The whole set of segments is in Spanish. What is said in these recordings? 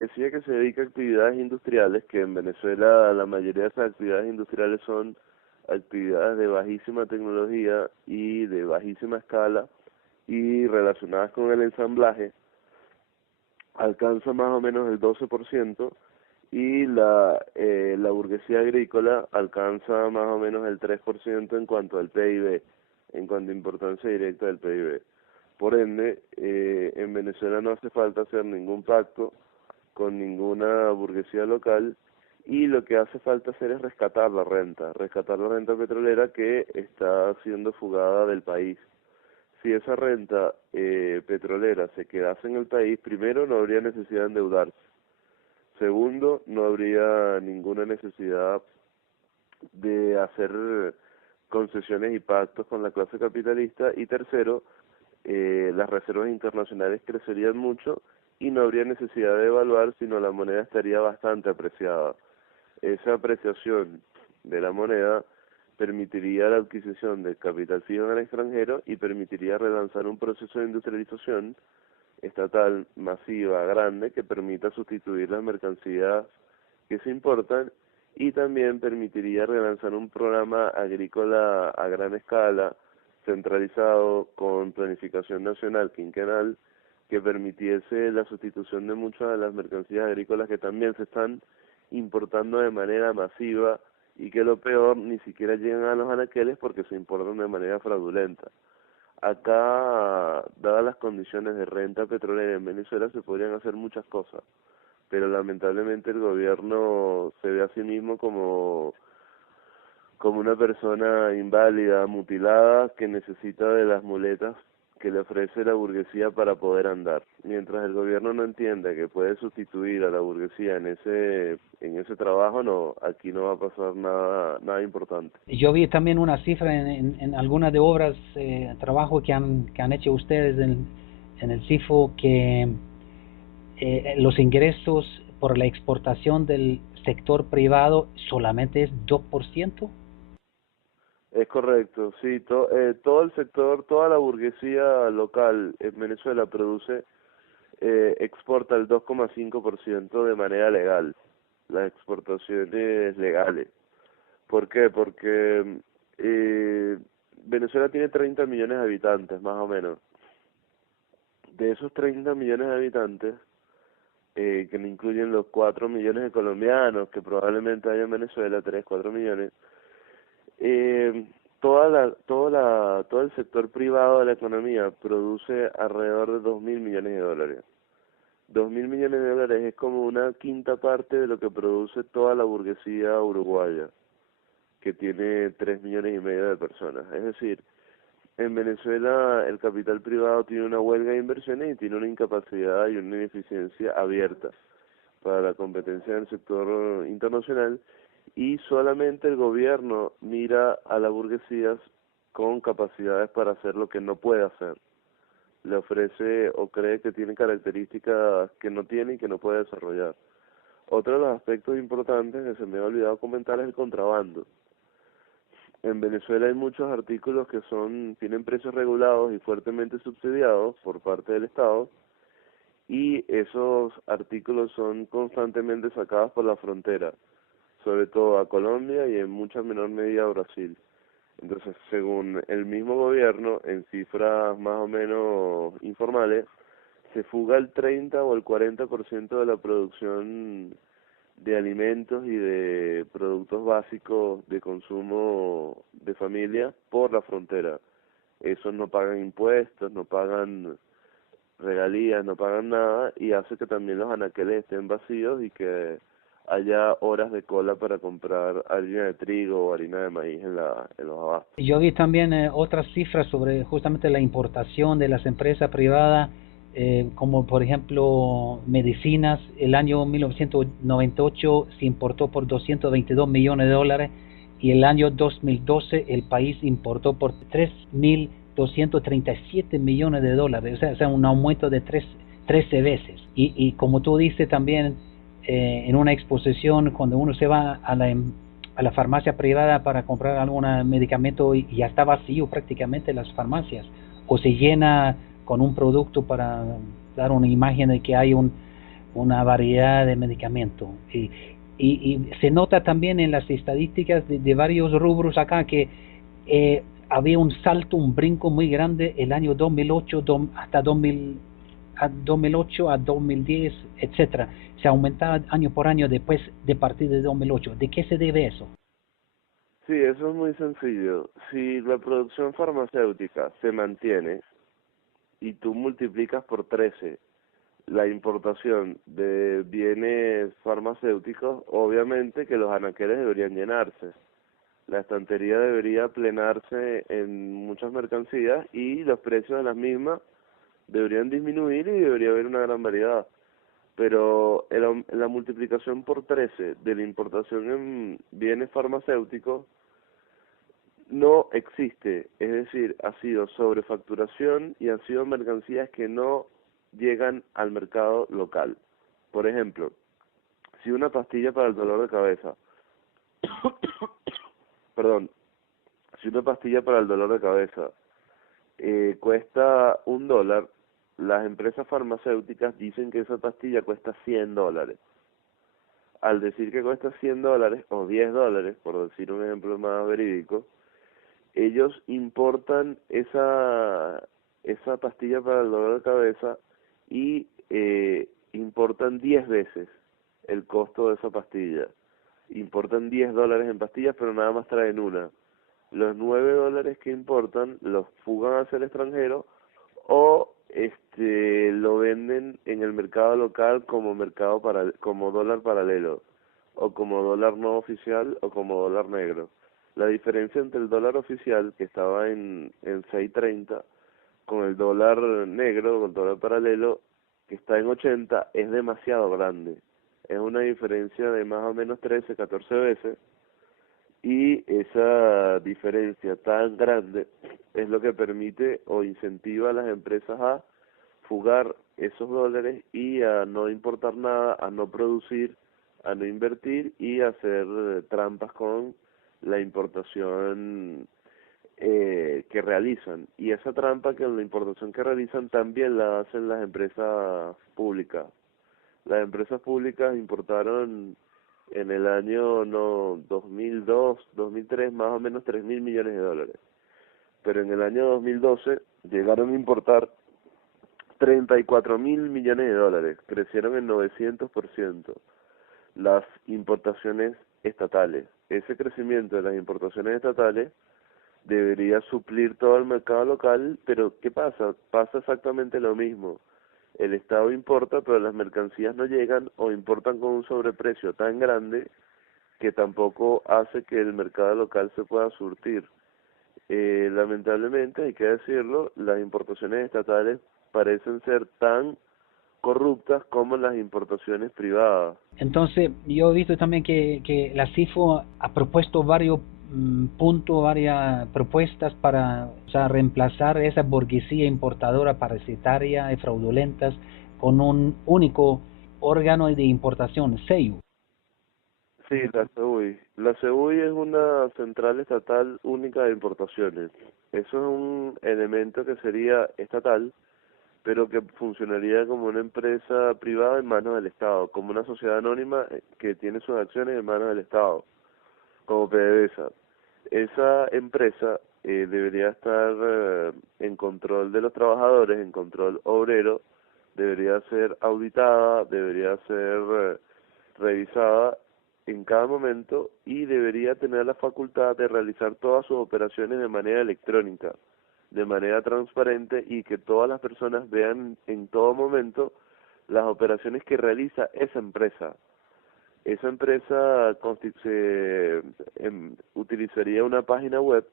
Decía que se dedica a actividades industriales, que en Venezuela la mayoría de esas actividades industriales son actividades de bajísima tecnología y de bajísima escala y relacionadas con el ensamblaje, alcanza más o menos el 12% y la burguesía agrícola alcanza más o menos el 3% en cuanto al PIB, en cuanto a importancia directa del PIB. Por ende, en Venezuela no hace falta hacer ningún pacto con ninguna burguesía local y lo que hace falta hacer es rescatar la renta petrolera que está siendo fugada del país. Si esa renta petrolera se quedase en el país, primero no habría necesidad de endeudarse, segundo no habría ninguna necesidad de hacer concesiones y pactos con la clase capitalista y tercero, las reservas internacionales crecerían mucho y no habría necesidad de evaluar, sino la moneda estaría bastante apreciada. Esa apreciación de la moneda permitiría la adquisición de capital fijo en el extranjero y permitiría relanzar un proceso de industrialización estatal masiva, grande, que permita sustituir las mercancías que se importan y también permitiría relanzar un programa agrícola a gran escala, centralizado con planificación nacional quinquenal, que permitiese la sustitución de muchas de las mercancías agrícolas que también se están importando de manera masiva y que lo peor ni siquiera llegan a los anaqueles porque se importan de manera fraudulenta. Acá, dadas las condiciones de renta petrolera en Venezuela, se podrían hacer muchas cosas, pero lamentablemente el gobierno se ve a sí mismo como una persona inválida, mutilada, que necesita de las muletas que le ofrece la burguesía para poder andar. Mientras el gobierno no entienda que puede sustituir a la burguesía en ese trabajo, no, aquí no va a pasar nada importante. Yo vi también una cifra en algunas de obras, trabajo que han hecho ustedes en el CIFO, que los ingresos por la exportación del sector privado solamente es 2%. Es correcto, sí, todo el sector, toda la burguesía local en Venezuela exporta el 2,5% de manera legal, las exportaciones legales. ¿Por qué? Porque Venezuela tiene 30 millones de habitantes, más o menos. De esos 30 millones de habitantes, que no incluyen los 4 millones de colombianos que probablemente haya en Venezuela, 3, 4 millones, eh, todo el sector privado de la economía produce alrededor de 2.000 millones de dólares. 2.000 millones de dólares es como una quinta parte de lo que produce toda la burguesía uruguaya, que tiene 3,5 millones de personas. Es decir, en Venezuela el capital privado tiene una huelga de inversiones y tiene una incapacidad y una ineficiencia abierta para la competencia en el sector internacional y solamente el gobierno mira a la burguesía con capacidades para hacer lo que no puede hacer. Le ofrece o cree que tiene características que no tiene y que no puede desarrollar. Otro de los aspectos importantes que se me ha olvidado comentar es el contrabando. En Venezuela hay muchos artículos que tienen precios regulados y fuertemente subsidiados por parte del Estado y esos artículos son constantemente sacados por la frontera, sobre todo a Colombia y en mucha menor medida a Brasil. Entonces, según el mismo gobierno, en cifras más o menos informales, se fuga el 30 o el 40% de la producción de alimentos y de productos básicos de consumo de familia por la frontera. Esos no pagan impuestos, no pagan regalías, no pagan nada y hace que también los anaqueles estén vacíos y que haya horas de cola para comprar harina de trigo o harina de maíz en los abastos. Yo vi también otras cifras sobre justamente la importación de las empresas privadas, como por ejemplo medicinas. El año 1998 se importó por 222 millones de dólares y el año 2012 el país importó por 3.237 millones de dólares, o sea un aumento de 13 veces. Y como tú dices también en una exposición, cuando uno se va a la farmacia privada para comprar algún medicamento y ya está vacío prácticamente las farmacias, o se llena con un producto para dar una imagen de que hay una variedad de medicamentos. Y se nota también en las estadísticas de varios rubros acá que había un salto, un brinco muy grande el año 2008 hasta 2008 a 2010, etcétera. Se aumentaba año por año después de partir de 2008. ¿De qué se debe eso? Sí, eso es muy sencillo. Si la producción farmacéutica se mantiene y tú multiplicas por 13 la importación de bienes farmacéuticos, obviamente que los anaqueles deberían llenarse. La estantería debería plenarse en muchas mercancías y los precios de las mismas deberían disminuir y debería haber una gran variedad. Pero la multiplicación por 13 de la importación en bienes farmacéuticos no existe, es decir, ha sido sobrefacturación y han sido mercancías que no llegan al mercado local. Por ejemplo, si una pastilla para el dolor de cabeza, perdón, si una pastilla para el dolor de cabeza cuesta $1, las empresas farmacéuticas dicen que esa pastilla cuesta $100. Al decir que cuesta $100 o $10, por decir un ejemplo más verídico, ellos importan esa pastilla para el dolor de cabeza y importan 10 veces el costo de esa pastilla. Importan $10 en pastillas, pero nada más traen una. Los $9 que importan los fugan hacia el extranjero o lo venden en el mercado local como como dólar paralelo o como dólar no oficial o como dólar negro. La diferencia entre el dólar oficial, que estaba en 6.30, con el dólar negro, con el dólar paralelo, que está en 80, es demasiado grande. Es una diferencia de más o menos 13, 14 veces, y esa diferencia tan grande es lo que permite o incentiva a las empresas a fugar esos dólares y a no importar nada, a no producir, a no invertir y a hacer trampas con la importación que realizan. Y esa trampa que la importación que realizan también la hacen las empresas públicas. Las empresas públicas importaron en el año 2002, 2003 más o menos $3.000 millones. Pero en el año 2012 llegaron a importar $34.000 millones, crecieron en 900% las importaciones estatales. Ese crecimiento de las importaciones estatales debería suplir todo el mercado local, pero ¿qué pasa? Pasa exactamente lo mismo. El Estado importa, pero las mercancías no llegan o importan con un sobreprecio tan grande que tampoco hace que el mercado local se pueda surtir. Lamentablemente, hay que decirlo, las importaciones estatales parecen ser tan corruptas como las importaciones privadas. Entonces, yo he visto también que la CIFO ha propuesto varios puntos, varias propuestas para, o sea, reemplazar esa burguesía importadora parasitaria y fraudulentas con un único órgano de importación, CEIU. Sí, la CEUI. La CEUI es una central estatal única de importaciones. Eso es un elemento que sería estatal, pero que funcionaría como una empresa privada en manos del Estado, como una sociedad anónima que tiene sus acciones en manos del Estado, como PDVSA. Esa empresa debería estar en control de los trabajadores, en control obrero, debería ser auditada, debería ser revisada en cada momento y debería tener la facultad de realizar todas sus operaciones de manera electrónica, de manera transparente y que todas las personas vean en todo momento las operaciones que realiza esa empresa. Esa empresa utilizaría una página web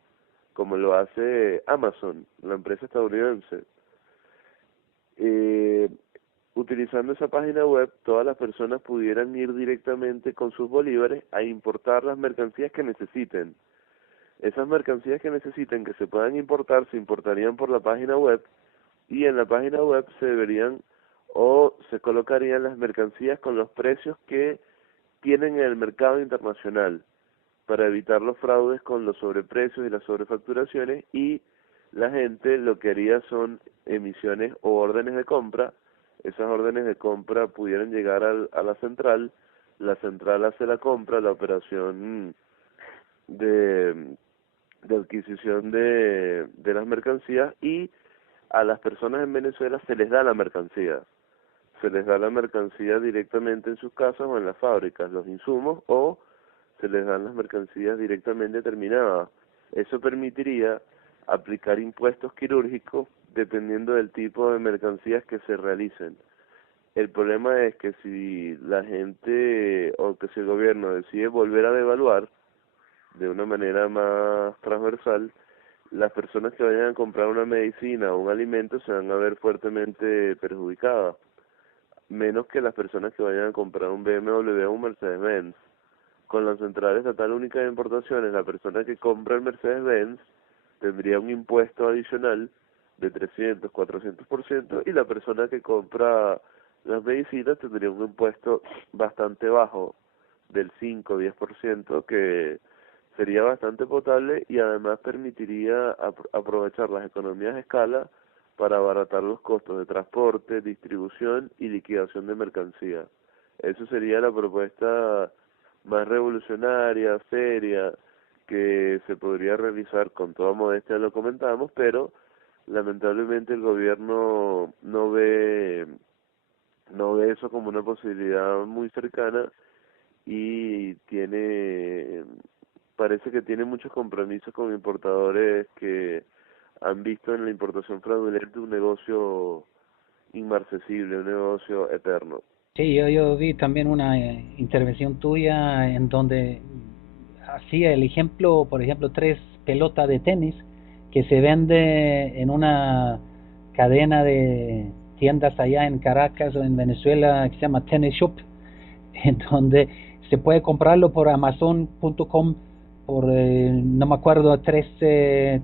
como lo hace Amazon, la empresa estadounidense. Eh, Utilizando esa página web, todas las personas pudieran ir directamente con sus bolívares a importar las mercancías que necesiten. Esas mercancías que necesiten que se puedan importar se importarían por la página web y en la página web se deberían o se colocarían las mercancías con los precios que tienen en el mercado internacional para evitar los fraudes con los sobreprecios y las sobrefacturaciones, y la gente lo que haría son emisiones o órdenes de compra esas órdenes de compra pudieran llegar a la central hace la compra, la operación de, de adquisición de las mercancías, y a las personas en Venezuela se les da la mercancía. Se les da la mercancía directamente en sus casas o en las fábricas, los insumos, o se les dan las mercancías directamente terminadas. Eso permitiría aplicar impuestos quirúrgicos dependiendo del tipo de mercancías que se realicen. El problema es que si la gente o que si el gobierno decide volver a devaluar de una manera más transversal, las personas que vayan a comprar una medicina o un alimento se van a ver fuertemente perjudicadas, menos que las personas que vayan a comprar un BMW o un Mercedes-Benz. Con la Central Estatal Única de Importaciones, la persona que compra el Mercedes-Benz tendría un impuesto adicional de 300, 400%, y la persona que compra las medicinas tendría un impuesto bastante bajo, del 5, 10%, que sería bastante potable y además permitiría aprovechar las economías de escala para abaratar los costos de transporte, distribución y liquidación de mercancía. Eso sería la propuesta más revolucionaria, seria, que se podría realizar. Con toda modestia lo comentamos, pero lamentablemente el gobierno no ve eso como una posibilidad muy cercana, y parece que tiene muchos compromisos con importadores que han visto en la importación fraudulenta un negocio inmarcesible, un negocio eterno. Sí, yo vi también una intervención tuya en donde hacía el ejemplo, por ejemplo, 3 pelotas de tenis que se vende en una cadena de tiendas allá en Caracas o en Venezuela que se llama Tennis Shop, en donde se puede comprarlo por Amazon.com por, no me acuerdo, 13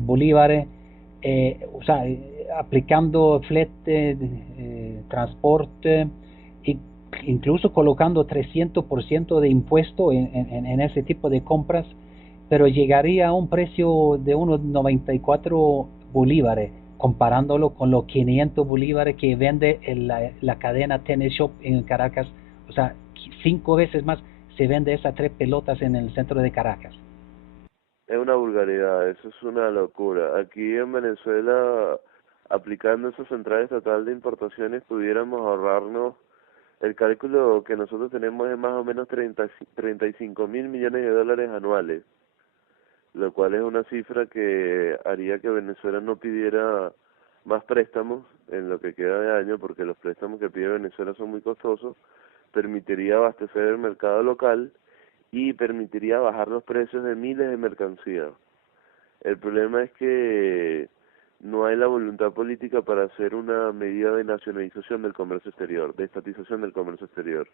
bolívares, o sea, aplicando flete, transporte, e incluso colocando 300% de impuesto en ese tipo de compras, pero llegaría a un precio de unos 94 bolívares, comparándolo con los 500 bolívares que vende la cadena Tennis Shop en Caracas. O sea, 5 veces más se vende esas 3 pelotas en el centro de Caracas. Es una vulgaridad, eso es una locura. Aquí en Venezuela, aplicando esa central estatal de importaciones, pudiéramos ahorrarnos, el cálculo que nosotros tenemos es más o menos 35.000 millones de dólares anuales, lo cual es una cifra que haría que Venezuela no pidiera más préstamos en lo que queda de año, porque los préstamos que pide Venezuela son muy costosos, permitiría abastecer el mercado local y permitiría bajar los precios de miles de mercancías. El problema es que no hay la voluntad política para hacer una medida de nacionalización del comercio exterior, de estatización del comercio exterior,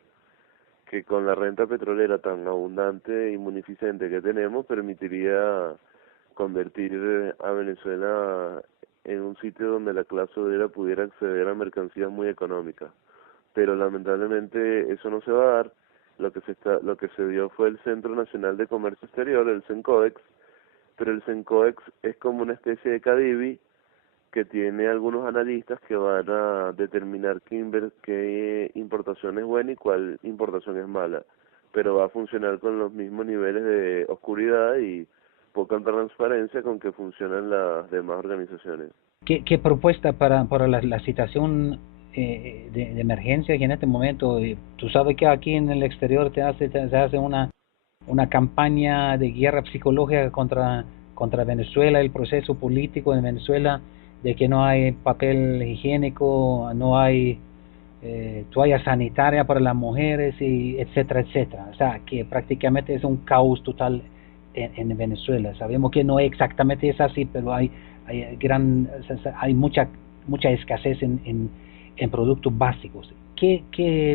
que con la renta petrolera tan abundante y munificente que tenemos permitiría convertir a Venezuela en un sitio donde la clase obrera pudiera acceder a mercancías muy económicas. Pero lamentablemente eso no se va a dar. Lo que se dio fue el Centro Nacional de Comercio Exterior, el CENCOEX, pero el CENCOEX es como una especie de CADIVI que tiene algunos analistas que van a determinar qué importación es buena y cuál importación es mala, pero va a funcionar con los mismos niveles de oscuridad y poca transparencia con que funcionan las demás organizaciones. ¿Qué propuesta para la situación de emergencia que en este momento? Tú sabes que aquí en el exterior se hace una campaña de guerra psicológica contra Venezuela, el proceso político en Venezuela, de que no hay papel higiénico, no hay toalla sanitaria para las mujeres, y etcétera, etcétera. O sea, que prácticamente es un caos total en Venezuela. Sabemos que no exactamente es así, pero hay mucha escasez en productos básicos. ¿Qué